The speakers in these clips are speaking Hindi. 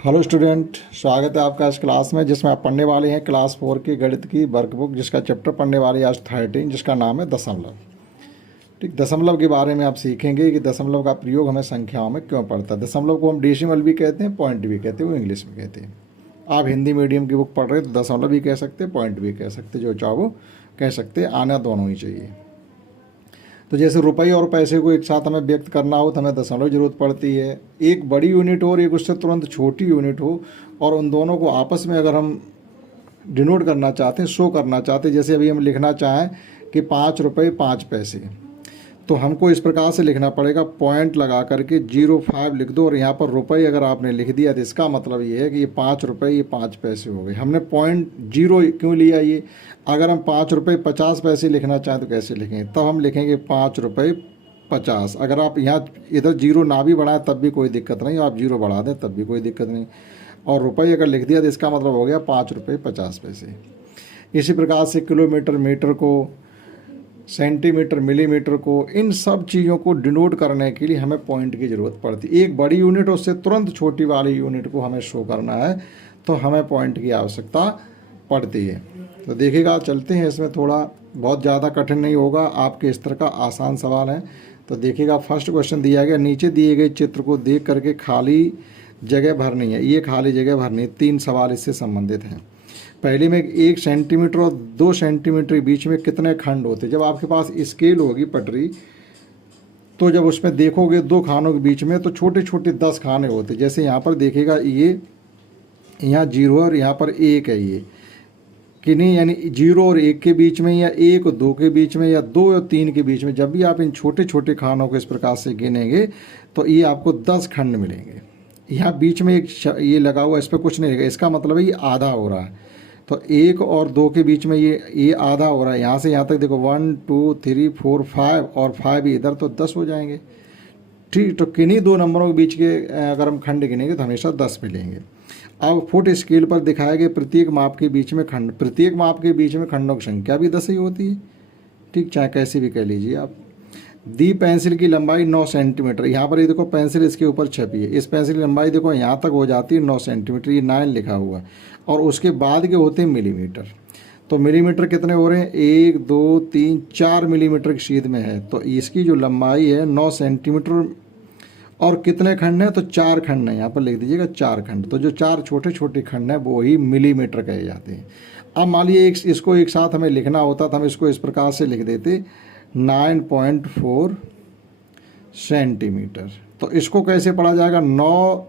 हेलो स्टूडेंट, स्वागत है आपका इस क्लास में जिसमें आप पढ़ने वाले हैं क्लास 4 की गणित की वर्कबुक, जिसका चैप्टर पढ़ने वाले हैं आज 13, जिसका नाम है दशमलव। ठीक, दशमलव के बारे में आप सीखेंगे कि दशमलव का प्रयोग हमें संख्याओं में क्यों पड़ता है। दशमलव को हम डेसिमल भी कहते हैं, पॉइंट भी कहते हैं, वो इंग्लिश में कहते हैं। आप हिंदी मीडियम की बुक पढ़ रहे हैं तो दशमलव भी कह सकते हैं, पॉइंट भी कह सकते हैं, जो चाहो कह सकते हैं, आना दोनों ही चाहिए। तो जैसे रुपये और पैसे को एक साथ हमें व्यक्त करना हो तो हमें दशमलव की जरूरत पड़ती है। एक बड़ी यूनिट हो और एक उससे तुरंत छोटी यूनिट हो, और उन दोनों को आपस में अगर हम डिनोट करना चाहते हैं, शो करना चाहते हैं, जैसे अभी हम लिखना चाहें कि 5 रुपये 5 पैसे, तो हमको इस प्रकार से लिखना पड़ेगा, पॉइंट लगा करके 05 लिख दो और यहाँ पर रुपये अगर आपने लिख दिया तो इसका मतलब ये है कि ये 5 रुपये ये 5 पैसे हो गए। हमने पॉइंट 0 क्यों लिया ये? अगर हम 5 रुपये 50 पैसे लिखना चाहें तो कैसे लिखेंगे? तब हम लिखेंगे 5 रुपये 50। अगर आप यहाँ इधर 0 ना भी बढ़ाएं तब भी कोई दिक्कत नहीं, आप 0 बढ़ा दें तब भी कोई दिक्कत नहीं, और रुपये अगर लिख दिया तो इसका मतलब हो गया 5 रुपये 50 पैसे। इसी प्रकार से किलोमीटर, मीटर को, सेंटीमीटर, मिलीमीटर को, इन सब चीज़ों को डिनोट करने के लिए हमें पॉइंट की ज़रूरत पड़ती है। एक बड़ी यूनिट उससे तुरंत छोटी वाली यूनिट को हमें शो करना है तो हमें पॉइंट की आवश्यकता पड़ती है। तो देखिएगा, चलते हैं इसमें, थोड़ा बहुत ज़्यादा कठिन नहीं होगा, आपके स्तर का आसान सवाल है। तो देखिएगा, फर्स्ट क्वेश्चन दिया गया, नीचे दिए गए चित्र को देख करके खाली जगह भरनी है। ये खाली जगह भरनी है। 3 सवाल इससे संबंधित हैं। पहले में 1 सेंटीमीटर और 2 सेंटीमीटर के बीच में कितने खंड होते? जब आपके पास स्केल होगी पटरी, तो जब उसमें देखोगे 2 खानों के बीच में तो छोटे छोटे 10 खाने होते। जैसे यहाँ पर देखिएगा, ये यहाँ 0 और यहाँ पर 1 है, ये कि नहीं, यानी 0 और 1 के बीच में, या 1 और 2 के बीच में, या 2 और 3 के बीच में, जब भी आप इन छोटे छोटे खानों को इस प्रकार से गिनेंगे तो ये आपको 10 खंड मिलेंगे। यहाँ बीच में एक ये लगा हुआ, इस पर कुछ नहीं लगा, इसका मतलब है ये आधा हो रहा है। तो 1 और 2 के बीच में ये आधा हो रहा है। यहाँ से यहाँ तक देखो 1 2 3 4 5 और 5 इधर, तो 10 हो जाएंगे। ठीक, तो किन्हीं 2 नंबरों के बीच के अगर हम खंड गिनेंगे तो हमेशा 10 मिलेंगे। अब फुट स्केल पर दिखाए गए प्रत्येक माप के बीच में खंड, प्रत्येक माप के बीच में खंडों की संख्या भी 10 ही होती है। ठीक, चाहे कैसी भी कह लीजिए आप। दी पेंसिल की लंबाई 9 सेंटीमीटर, यहाँ पर ये देखो पेंसिल इसके ऊपर छपी है, इस पेंसिल की लंबाई देखो यहाँ तक हो जाती है 9 सेंटीमीटर, ये 9 लिखा हुआ है, और उसके बाद के होते हैं मिलीमीटर। तो मिलीमीटर कितने हो रहे हैं? 1 2 3 4 मिलीमीटर की सीध में है। तो इसकी जो लंबाई है 9 सेंटीमीटर, और कितने खंड हैं? तो 4 खंड हैं, यहाँ पर लिख दीजिएगा 4 खंड। तो जो 4 छोटे छोटे खंड हैं वो ही मिलीमीटर कहे जाते हैं। अब मान लीजिए इसको एक साथ हमें लिखना होता तो हम इसको इस प्रकार से लिख देते, 9.4 सेंटीमीटर। तो इसको कैसे पढ़ा जाएगा? 9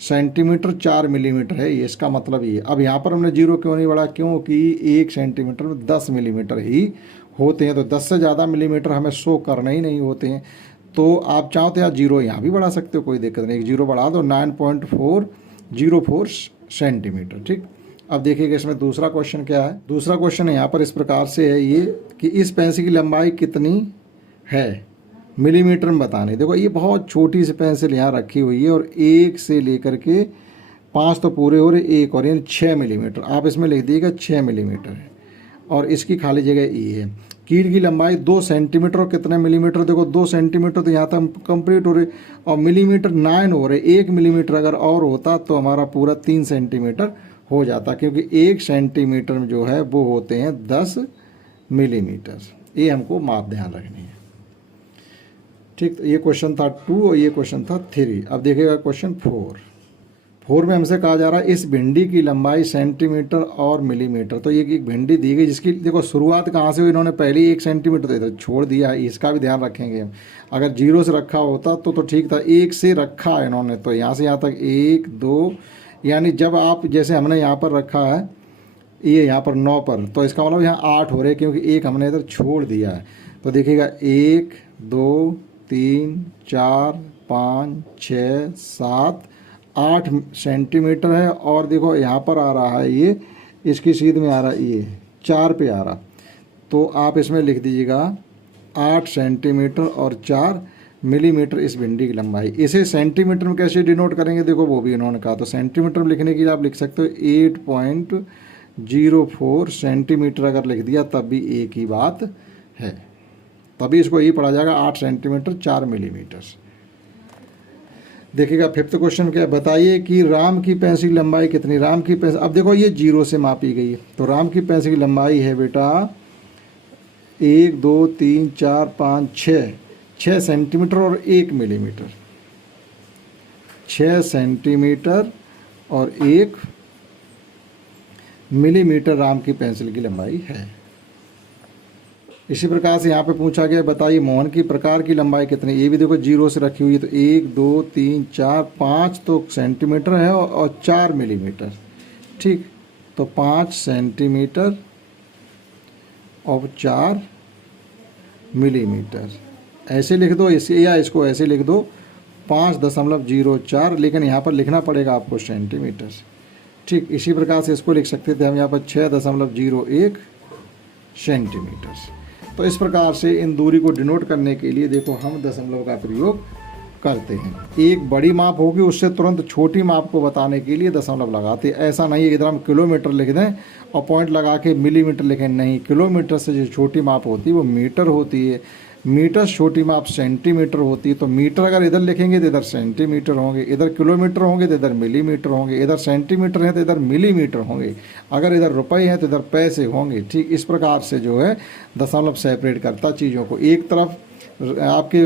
सेंटीमीटर 4 मिलीमीटर है, ये इसका मतलब ये। अब यहाँ पर हमने 0 क्यों नहीं बढ़ा? क्योंकि 1 सेंटीमीटर में 10 मिलीमीटर ही होते हैं, तो 10 से ज़्यादा मिलीमीटर हमें शो करने ही नहीं होते हैं। तो आप चाहो तो यार 0 यहाँ भी बढ़ा सकते हो, कोई दिक्कत नहीं, 0 बढ़ा दो, 9.404 सेंटीमीटर। ठीक, अब देखिएगा इसमें दूसरा क्वेश्चन क्या है। दूसरा क्वेश्चन यहाँ पर इस प्रकार से है ये कि इस पेंसिल की लंबाई कितनी है मिलीमीटर में बताने। देखो ये बहुत छोटी सी पेंसिल यहाँ रखी हुई है, और 1 से लेकर के 5 तो पूरे हो रहे, 1 और, यानी 6 मिलीमीटर। आप इसमें लिख दीजिएगा 6 मिलीमीटर है, और इसकी खाली जगह ई है। कील की लंबाई 2 सेंटीमीटर और कितने मिलीमीटर? देखो 2 सेंटीमीटर तो यहाँ तक कंप्लीट हो रहे, और मिलीमीटर 9 हो रहे। 1 मिलीमीटर अगर और होता तो हमारा पूरा 3 सेंटीमीटर हो जाता, क्योंकि 1 सेंटीमीटर में जो है वो होते हैं 10 मिलीमीटर। ये हमको माप ध्यान रखनी है। ठीक, तो ये क्वेश्चन था 2 और ये क्वेश्चन था 3। अब देखिएगा क्वेश्चन 4 में हमसे कहा जा रहा है इस भिंडी की लंबाई सेंटीमीटर और मिलीमीटर। तो ये एक भिंडी दी गई जिसकी देखो शुरुआत कहाँ से हुई, इन्होंने पहले ही 1 सेंटीमीटर तो इधर छोड़ दिया है, इसका भी ध्यान रखेंगे। अगर 0 से रखा होता तो ठीक था, 1 से रखा है इन्होंने, तो यहाँ से यहाँ तक 1 2, यानी जब आप जैसे हमने यहाँ पर रखा है ये यहाँ पर 9 पर, तो इसका मतलब यहाँ 8 हो रहे, क्योंकि 1 हमने इधर छोड़ दिया है। तो देखिएगा 1 2 3 4 5 6 7 8 सेंटीमीटर है, और देखो यहाँ पर आ रहा है ये, इसकी सीध में आ रहा है ये 4 पे आ रहा। तो आप इसमें लिख दीजिएगा 8 सेंटीमीटर और 4 मिलीमीटर इस भिंडी की लंबाई। इसे सेंटीमीटर में कैसे डिनोट करेंगे? देखो वो भी इन्होंने कहा, तो सेंटीमीटर में लिखने के लिए आप लिख सकते हो 8.04 सेंटीमीटर। अगर लिख दिया तब भी एक ही बात है, तभी इसको यही पढ़ा जाएगा 8 सेंटीमीटर 4 मिलीमीटर। देखिएगा फिफ्थ क्वेश्चन क्या है, बताइए कि राम की पेंसिल की लंबाई कितनी। राम की पेंसिल, अब देखो ये जीरो से मापी गई है, तो राम की पेंसिल की लंबाई है बेटा 1 2 3 4 5 6, 6 सेंटीमीटर और 1 मिलीमीटर। 6 सेंटीमीटर और 1 मिलीमीटर राम की पेंसिल की लंबाई है। इसी प्रकार से यहाँ पे पूछा गया, बताइए मोहन की प्रकार की लंबाई कितनी। ये भी देखो जीरो से रखी हुई है, तो 1 2 3 4 5 तो सेंटीमीटर है और 4 मिलीमीटर। ठीक, तो 5 सेंटीमीटर और 4 मिलीमीटर ऐसे लिख दो इसे, या इसको ऐसे लिख दो 5.04, लेकिन यहाँ पर लिखना पड़ेगा आपको सेंटीमीटर। ठीक, इसी प्रकार से इसको लिख सकते थे हम यहाँ पर 6.01 सेंटीमीटर। तो इस प्रकार से इन दूरी को डिनोट करने के लिए देखो हम दशमलव का प्रयोग करते हैं। एक बड़ी माप होगी उससे तुरंत छोटी माप को बताने के लिए दशमलव लगाते हैं। ऐसा नहीं है इधर हम किलोमीटर लिख दें और पॉइंट लगा के मिलीमीटर लिखें, नहीं। किलोमीटर से जो छोटी माप होती है वो मीटर होती है, मीटर छोटी माप सेंटीमीटर होती है। तो मीटर अगर इधर लिखेंगे तो इधर सेंटीमीटर होंगे, इधर किलोमीटर होंगे तो इधर मिलीमीटर होंगे, इधर सेंटीमीटर है तो इधर मिलीमीटर होंगे, अगर इधर रुपए हैं तो इधर पैसे होंगे। ठीक, इस प्रकार से जो है दशमलव सेपरेट करता चीज़ों को। एक तरफ आपके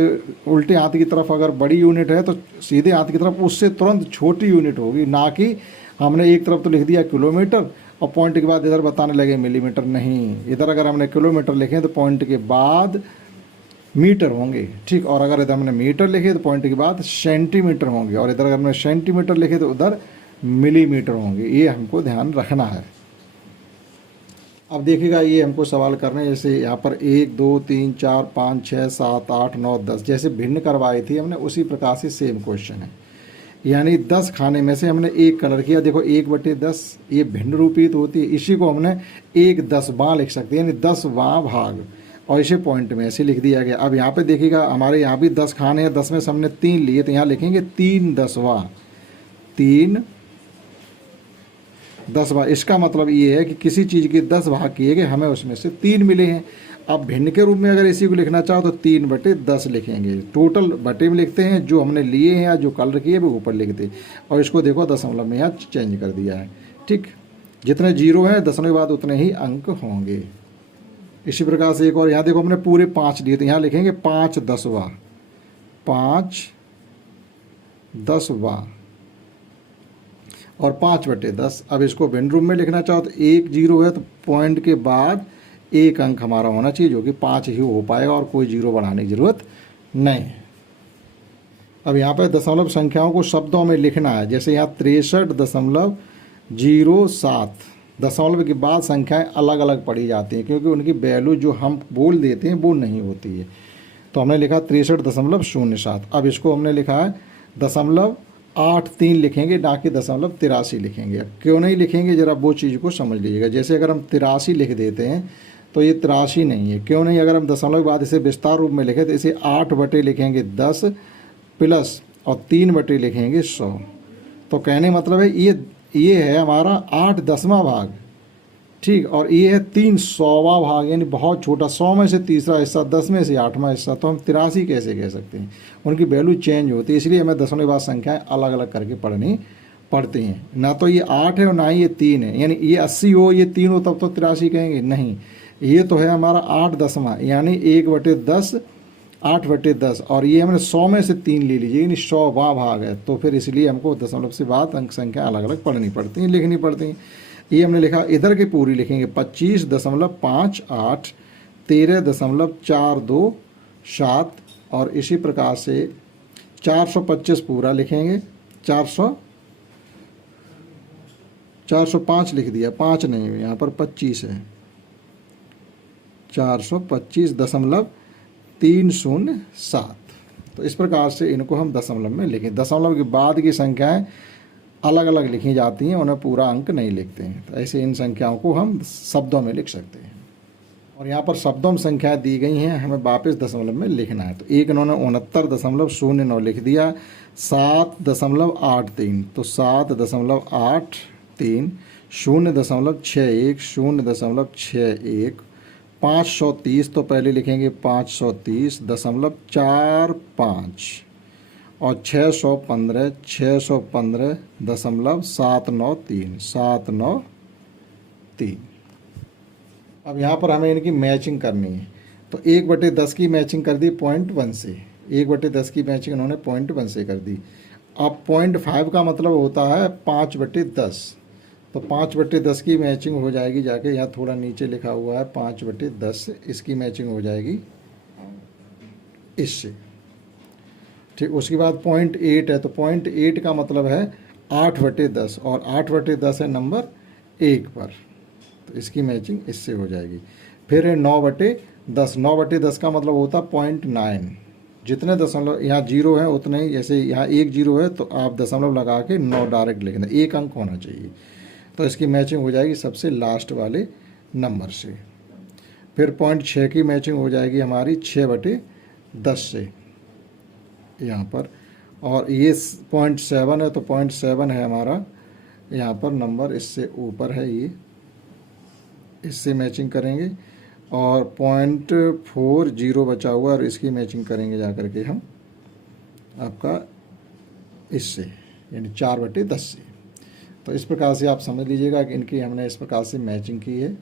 उल्टे हाथ की तरफ अगर बड़ी यूनिट है तो सीधे हाथ की तरफ उससे तुरंत छोटी यूनिट होगी, ना कि हमने एक तरफ तो लिख दिया किलोमीटर और पॉइंट के बाद इधर बताने लगे मिलीमीटर। नहीं, इधर अगर हमने किलोमीटर लिखे तो पॉइंट के बाद मीटर होंगे। ठीक, और अगर इधर हमने मीटर लिखे तो पॉइंट के बाद सेंटीमीटर होंगे, और इधर अगर हमने सेंटीमीटर लिखे तो उधर मिलीमीटर होंगे। ये हमको ध्यान रखना है। अब देखिएगा ये हमको सवाल करने हैं, जैसे यहाँ पर 1 2 3 4 5 6 7 8 9 10 जैसे भिन्न करवाई थी हमने, उसी प्रकार से सेम क्वेश्चन है। यानी 10 खाने में से हमने एक कलर किया, देखो 1/10 ये भिन्न रूपित होती है, इसी को हमने 1/10वां लिख सकते हैं, यानी 10वां भाग, और इसे पॉइंट में ऐसे लिख दिया गया। अब यहाँ पे देखिएगा हमारे यहाँ भी 10 खाने हैं, 10 में से हमने 3 लिए, तो यहाँ लिखेंगे 3/10वां, 3/10वां। इसका मतलब ये है कि किसी चीज़ के 10 भाग किए गए, हमें उसमें से 3 मिले हैं। अब भिन्न के रूप में अगर इसी को लिखना चाहो तो 3/10 लिखेंगे। टोटल बटे में लिखते हैं, जो हमने लिए हैं या जो कलर किए वो ऊपर लिखते, और इसको देखो दशमलव में यहाँ चेंज कर दिया है। ठीक, जितने जीरो हैं दशमलव के बाद उतने ही अंक होंगे। इसी प्रकार से एक और यहाँ देखो हमने पूरे 5 लिए, तो यहाँ लिखेंगे 5/10वां, 5/10वां और 5/10। अब इसको भिन्न रूप में लिखना चाहो तो 1 जीरो है तो पॉइंट के बाद एक अंक हमारा होना चाहिए, जो कि 5 ही हो पाएगा, और कोई जीरो बढ़ाने की जरूरत नहीं। अब यहाँ पर दशमलव संख्याओं को शब्दों में लिखना है, जैसे यहाँ 63.07 दशमलव के बाद संख्याएं अलग अलग पढ़ी जाती हैं, क्योंकि उनकी वैल्यू जो हम बोल देते हैं वो नहीं होती है। तो हमने लिखा 63.07। अब इसको हमने लिखा है 0.83 लिखेंगे, ना कि 0.83 लिखेंगे। क्यों नहीं लिखेंगे जरा वो चीज़ को समझ लीजिएगा। जैसे अगर हम 83 लिख देते हैं तो ये 83 नहीं है। क्यों नहीं, अगर हम दशमलव के बाद इसे विस्तार रूप में लिखें तो इसे 8 लिखेंगे 10 प्लस और 3 लिखेंगे 100। तो कहने मतलब है ये है हमारा 8/10वां भाग। ठीक, और ये है 300वां भाग, यानी बहुत छोटा, 100 में से तीसरा हिस्सा, 10 में से 8वां हिस्सा। तो हम 83 कैसे कह सकते हैं, उनकी वैल्यू चेंज होती है, इसलिए हमें दशमलव के बाद संख्याएं अलग अलग करके पढ़नी पड़ती हैं। ना तो ये 8 है और ना ही ये 3 है, यानी ये 80 हो ये 3 हो तब तो 83 कहेंगे, नहीं। ये तो है हमारा 8/10वां, यानी 1/10 8/10, और ये हमने 100 में से 3 ले लीजिए, यानी 100वां भाग है। तो फिर इसलिए हमको दशमलव से बाद अंक संख्या अलग अलग पढ़नी पड़ती हैं, लिखनी पड़ती हैं। ये हमने लिखा, इधर की पूरी लिखेंगे 25.58 13.427, और इसी प्रकार से 425 पूरा लिखेंगे, 405 लिख दिया, 5 नहीं है यहाँ पर 25 है, 425.307। तो इस प्रकार से इनको हम दशमलव में लिखें। दशमलव के बाद की संख्याएं अलग अलग लिखी जाती हैं, उन्हें पूरा अंक नहीं लिखते हैं। तो ऐसे इन संख्याओं को हम शब्दों में लिख सकते हैं। और यहाँ पर शब्दों में संख्याएं दी गई हैं, हमें वापस दशमलव में लिखना है। तो एक इन्होंने 69.09 लिख दिया, 7.83, तो 7.83, 0.61, 0.61, 530, तो पहले लिखेंगे 530.45, और 615.793। अब यहाँ पर हमें इनकी मैचिंग करनी है, तो 1/10 की मैचिंग कर दी 0.1 से, 1/10 की मैचिंग उन्होंने 0.1 से कर दी। अब 0.5 का मतलब होता है 5/10, तो 5/10 की मैचिंग हो जाएगी जाके, यहाँ थोड़ा नीचे लिखा हुआ है 5/10, इसकी मैचिंग हो जाएगी इससे। ठीक, उसके बाद 0.8 है, तो 0.8 का मतलब है 8/10, और 8/10 है नंबर 1 पर, तो इसकी मैचिंग इससे हो जाएगी। फिर है 9/10, 9/10 का मतलब होता 0.9, जितने दशमलव यहाँ जीरो हैं उतने ही, जैसे यहाँ 1 0 है तो आप दशमलव लगा के 9 डायरेक्ट लिख दें, 1 अंक होना चाहिए, तो इसकी मैचिंग हो जाएगी सबसे लास्ट वाले नंबर से। फिर 0.6 की मैचिंग हो जाएगी हमारी 6/10 से यहाँ पर, और ये 0.7 है, तो 0.7 है हमारा यहाँ पर नंबर, इससे ऊपर है ये, इससे मैचिंग करेंगे। और 0.40 बचा हुआ है, और इसकी मैचिंग करेंगे जा कर के हम आपका इससे, यानी 4/10 से। तो इस प्रकार से आप समझ लीजिएगा कि इनकी हमने इस प्रकार से मैचिंग की है।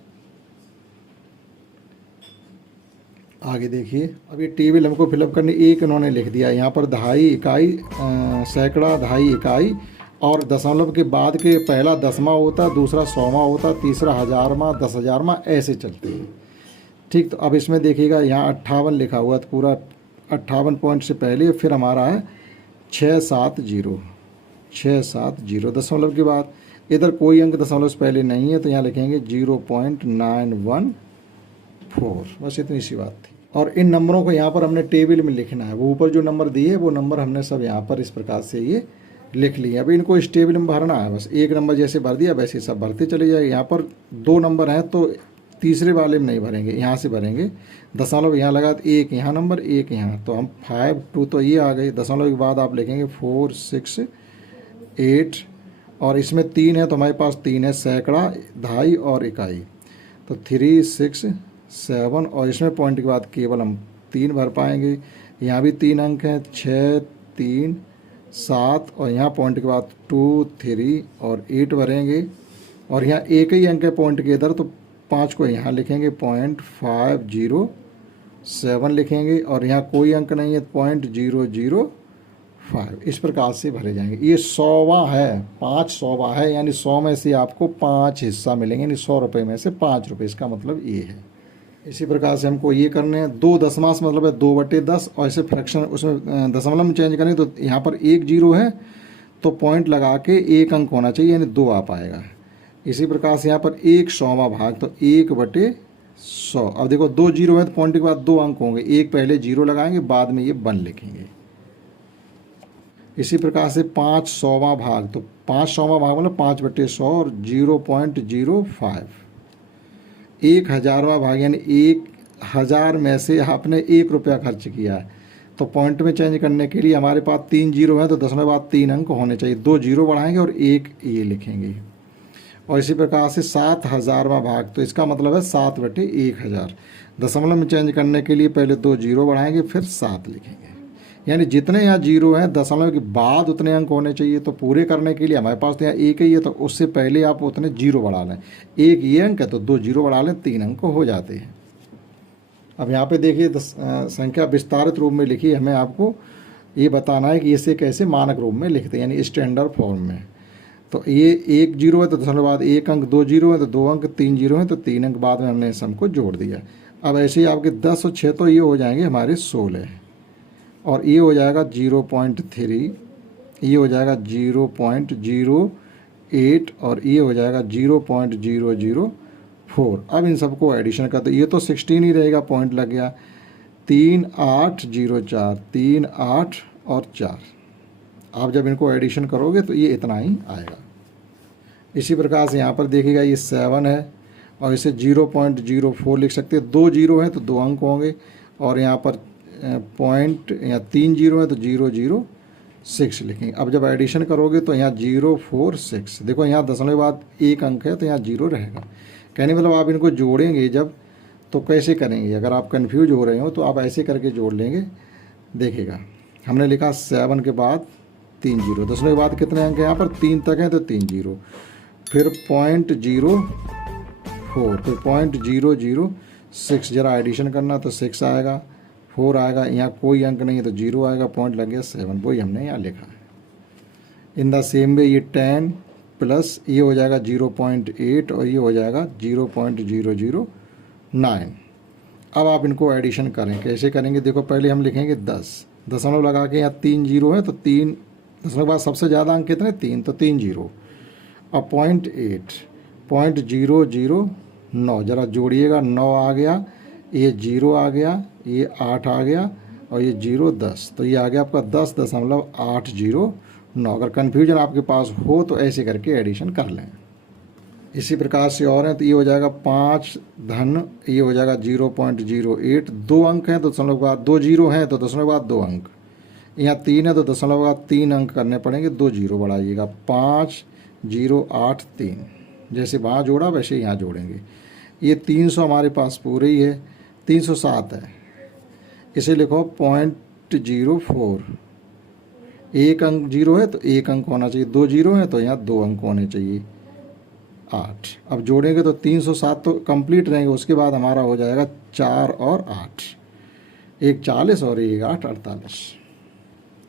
आगे देखिए, अब ये टेबल हमको फिलअप करनी, एक इन्होंने लिख दिया यहाँ पर दहाई, इकाई, सैकड़ा, दहाई, इकाई, और दशमलव के बाद के पहला दसवां होता, दूसरा सौवां होता, तीसरा हजारवां, 10,000वां, ऐसे चलते हैं। ठीक, तो अब इसमें देखिएगा यहाँ 58 लिखा हुआ, तो पूरा 58 पॉइंट से पहले फिर हमारा है 670, 670 दशमलव के बाद, इधर कोई अंक दशमलव से पहले नहीं है, तो यहाँ लिखेंगे 0.914, बस इतनी सी बात थी। और इन नंबरों को यहाँ पर हमने टेबल में लिखना है, वो ऊपर जो नंबर दिए वो नंबर हमने सब यहाँ पर इस प्रकार से ये लिख लिए। अभी इनको इस टेबल में भरना है, बस एक नंबर जैसे भर दिया वैसे सब भरते चले जाए। यहाँ पर 2 नंबर हैं तो तीसरे वाले में नहीं भरेंगे, यहाँ से भरेंगे, दशमलव यहाँ लगा, 1 यहाँ नंबर, 1 यहाँ, तो हम 5 2 तो ये आ गए, दशमलव के बाद आप लिखेंगे 4 6 8, और इसमें 3 है तो हमारे पास 3 है, सैकड़ा, दहाई और इकाई, तो 3 6 7, और इसमें पॉइंट के बाद केवल हम 3 भर पाएंगे। यहाँ भी 3 अंक हैं, 6 3 7, और यहाँ पॉइंट के बाद 2 3 और 8 भरेंगे, और यहाँ एक ही अंक है पॉइंट के इधर, तो 5 को यहाँ लिखेंगे, 0.507 लिखेंगे, और यहाँ कोई अंक नहीं है, 0.005, इस प्रकार से भरे जाएंगे। ये 100वां है, 5 100वां है, यानी 100 में से आपको 5 हिस्सा मिलेंगे, यानी 100 रुपये में से 5 रुपये, इसका मतलब ये है। इसी प्रकार से हमको ये करने हैं, 2 दशमांश मतलब है 2/10, और ऐसे फ्रैक्शन उसमें दशमलव में चेंज करें, तो यहाँ पर 1 0 है तो पॉइंट लगा के 1 अंक होना चाहिए, यानी 2 आ पाएगा। इसी प्रकार से यहाँ पर 1/100वां भाग, तो 1/100, अब देखो 2 0 है तो पॉइंट के बाद 2 अंक होंगे, एक पहले 0 लगाएंगे, बाद में ये 1 लिखेंगे। इसी प्रकार से 5/100वां भाग, तो 5/100वां भाग मतलब 5/100, और 0.05, 1,000वां भाग, यानी 1,000 में से आपने 1 रुपया खर्च किया है, तो पॉइंट में चेंज करने के लिए हमारे पास 3 0 है, तो दशमलव बाद 3 अंक होने चाहिए, 2 0 बढ़ाएंगे और 1 ये लिखेंगे। और इसी प्रकार से 7,000वां भाग, तो इसका मतलब है 7/1000, दशमलव में चेंज करने के लिए पहले 2 0 बढ़ाएंगे फिर 7 लिखेंगे, यानी जितने यहाँ 0 हैं दशमलव के बाद उतने अंक होने चाहिए। तो पूरे करने के लिए हमारे पास तो यहाँ 1 ही है, तो उससे पहले आप उतने 0 बढ़ा लें, 1 ये अंक है तो 2 0 बढ़ा लें, 3 अंक हो जाते हैं। अब यहाँ पे देखिए संख्या विस्तारित रूप में लिखी, हमें आपको ये बताना है कि इसे कैसे मानक रूप में लिखते हैं, यानी स्टैंडर्ड फॉर्म में। तो ये 1 0 है तो दशमलव बाद 1 अंक, 2 0 है तो 2 अंक, 3 0 है तो 3 अंक, बाद में हमने इस सम को जोड़ दिया। अब ऐसे ही आपके 10 और 6 तो ये हो जाएंगे हमारे 16, और ये हो जाएगा 0.3, ये हो जाएगा 0.08, और ये हो जाएगा 0.004। अब इन सबको एडिशन करते, ये तो 16 ही रहेगा, पॉइंट लग गया, 3 8 0 4, 3 8 और 4। आप जब इनको एडिशन करोगे तो ये इतना ही आएगा। इसी प्रकार से यहाँ पर देखिएगा ये 7 है, और इसे 0.04 लिख सकते हैं, 2 0 है तो 2 अंक होंगे, और यहाँ पर पॉइंट या 3 0 है तो 006 लिखेंगे। अब जब एडिशन करोगे तो यहाँ 046, देखो यहाँ दशमलव बाद 1 अंक है तो यहाँ 0 रहेगा, कहने मतलब आप इनको जोड़ेंगे जब, तो कैसे करेंगे, अगर आप कंफ्यूज हो रहे हो तो आप ऐसे करके जोड़ लेंगे। देखिएगा हमने लिखा 7 के बाद 3 जीरो, दशमलव के बाद कितने अंक हैं यहाँ पर 3 तक हैं तो 3 जीरो, फिर 0.04, फिर 0.006, जरा एडिशन करना तो 6 आएगा, 4 आएगा, यहाँ कोई अंक नहीं है तो 0 आएगा, पॉइंट लग गया 7, वही हमने यहाँ लिखा है। इन द सेम वे ये 10 प्लस ये हो जाएगा 0.8 और ये हो जाएगा 0.009। अब आप इनको एडिशन करें, कैसे करेंगे देखो, पहले हम लिखेंगे 10, दशमलव लगा के यहाँ 3 जीरो है तो 3 दशमलव के बाद सबसे ज़्यादा अंक कितने 3, तो 3 जीरो, अब 0.009, ज़रा जोड़िएगा, 9 आ गया, ये 0 आ गया, ये 8 आ गया और ये 0 10, तो ये आ गया आपका 10.809। अगर कन्फ्यूजन आपके पास हो तो ऐसे करके एडिशन कर लें। इसी प्रकार से और हैं तो ये हो जाएगा 5 धन, ये हो जाएगा 0.08, 2 अंक हैं तो दशमलव के बाद 2 जीरो हैं तो दशमलव के बाद 2 अंक, यहाँ 3 है तो दशमलव के बाद 3 अंक करने पड़ेंगे, 2 जीरो बढ़ाइएगा, 5083, जैसे वहाँ जोड़ा वैसे यहाँ जोड़ेंगे। ये 300 हमारे पास पूरे ही है, 307 है, इसे लिखो 0.04, 1 अंक जीरो है तो 1 अंक होना चाहिए, 2 जीरो है तो यहाँ 2 अंक होने चाहिए, 8। अब जोड़ेंगे तो 307 तो कंप्लीट रहेंगे, उसके बाद हमारा हो जाएगा 4 और 8, 1 40 और 1 8 48।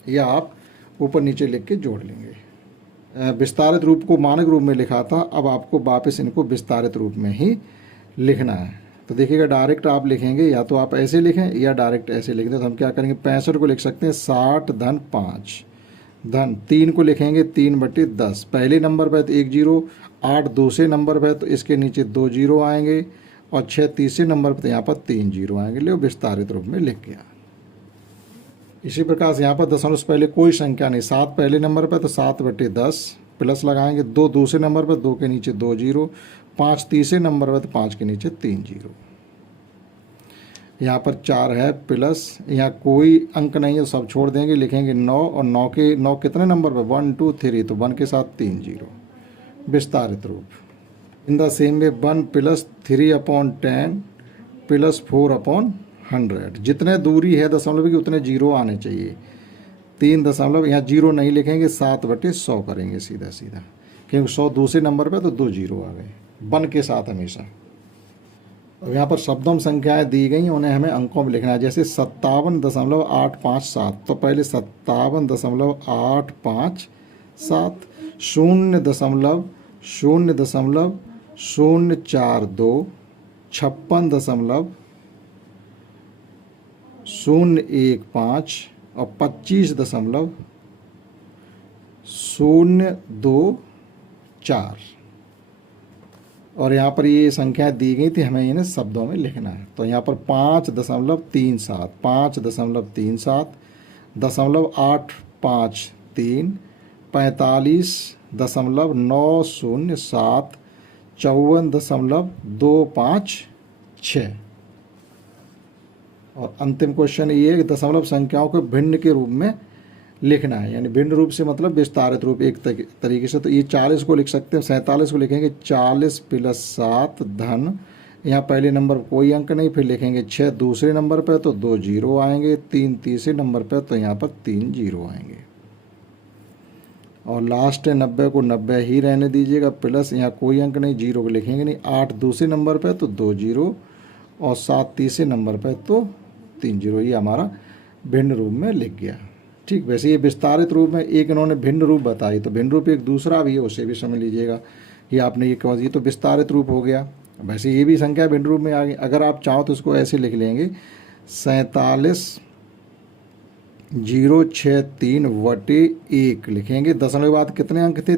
यह आप ऊपर नीचे लिख के जोड़ लेंगे। विस्तारित रूप को मानक रूप में लिखा था, अब आपको वापस इनको विस्तारित रूप में ही लिखना है। तो देखिएगा, डायरेक्ट आप लिखेंगे, या तो आप ऐसे लिखें या डायरेक्ट ऐसे लिख दें। तो हम क्या करेंगे, 65 को लिख सकते हैं 60 धन 5 धन 3 को लिखेंगे 3/10, पहले नंबर पर तो 1 जीरो, 8 दूसरे नंबर पर तो इसके नीचे 2 जीरो आएंगे और 6 तीसरे नंबर पर तो यहाँ पर 3 जीरो आएंगे। ले विस्तारित रूप में लिख गया। इसी प्रकार से यहाँ पर दशमलव से पहले कोई संख्या नहीं, 7 पहले नंबर पर तो 7/10 प्लस लगाएंगे, 2 दूसरे नंबर पर, 2 के नीचे 2 जीरो, 5 तीसरे नंबर पर तो 5 के नीचे 3 जीरो, यहाँ पर 4 है प्लस, यहाँ कोई अंक नहीं है सब छोड़ देंगे, लिखेंगे 9 और 9 कितने नंबर पर 1 2 3 तो 1 के साथ 3 जीरो, विस्तारित रूप। In the same way 1 plus 3/10 plus 4/100, जितने दूरी है दशमलव की उतने जीरो आने चाहिए, 3 दशमलव, यहाँ जीरो नहीं लिखेंगे, 7/100 करेंगे सीधा सीधा, क्योंकि 100 दूसरे नंबर पे तो 2 जीरो आ गए 1 के साथ हमेशा। अब यहाँ पर शब्दों में संख्याएं दी गई, उन्हें हमें अंकों में लिखना है। जैसे 57.857, तो पहले 57.857, 0.042, 56.015 और 25.024, और यहाँ पर ये संख्याएं दी गई थी, हमें इन्हें शब्दों में लिखना है। तो यहाँ पर 5.37, 5.37, 0.853, 45.907, 54.256। और अंतिम क्वेश्चन ये है कि दशमलव संख्याओं को भिन्न के रूप में लिखना है, यानी भिन्न रूप से मतलब विस्तारित रूप एक तरीके से। तो ये 40 को लिख सकते हैं, 47 को लिखेंगे 40 + 7 धन, यहाँ पहले नंबर पर कोई अंक नहीं, फिर लिखेंगे 6 दूसरे नंबर पर तो 2 जीरो आएंगे, 3 तीसरे नंबर पर तो यहाँ पर 3 जीरो आएंगे, और लास्ट है 90 को 90 ही रहने दीजिएगा, प्लस यहाँ कोई अंक नहीं, जीरो को लिखेंगे नहीं, 8 दूसरे नंबर पर तो 2 जीरो और 7 तीसरे नंबर पर तो 3 जीरो, ये हमारा भिन्न रूप में लिख गया। ठीक, वैसे ये विस्तारित रूप में एक इन्होंने भिन्न रूप बताई, तो भिन्न रूप एक दूसरा भी है, उसे भी समझ लीजिएगा। ये आपने ये कहा, ये तो विस्तारित रूप हो गया। वैसे ये भी संख्या भिन्न रूप में आ गई। अगर आप चाहो तो इसको ऐसे लिख लेंगे, 47.063/1 लिखेंगे, दशमलव के बाद कितने अंक थे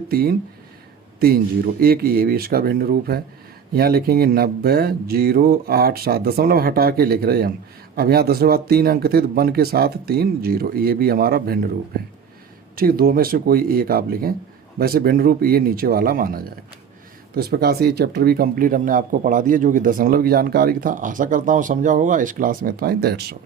3 जीरो, एक ये भी इसका भिन्न रूप है। यहाँ लिखेंगे 90.087, दशमलव हटा के लिख रहे हैं हम। अब यहाँ दशमलव के बाद 3 अंक थे तो 1 के साथ 3 जीरो, ये भी हमारा भिन्न रूप है। ठीक, 2 में से कोई एक आप लिखें, वैसे भिन्न रूप ये नीचे वाला माना जाएगा। तो इस प्रकार से ये चैप्टर भी कंप्लीट हमने आपको पढ़ा दिया, जो कि दशमलव की जानकारी था। आशा करता हूँ समझा होगा। इस क्लास में इतना ही, दैट्स ऑल।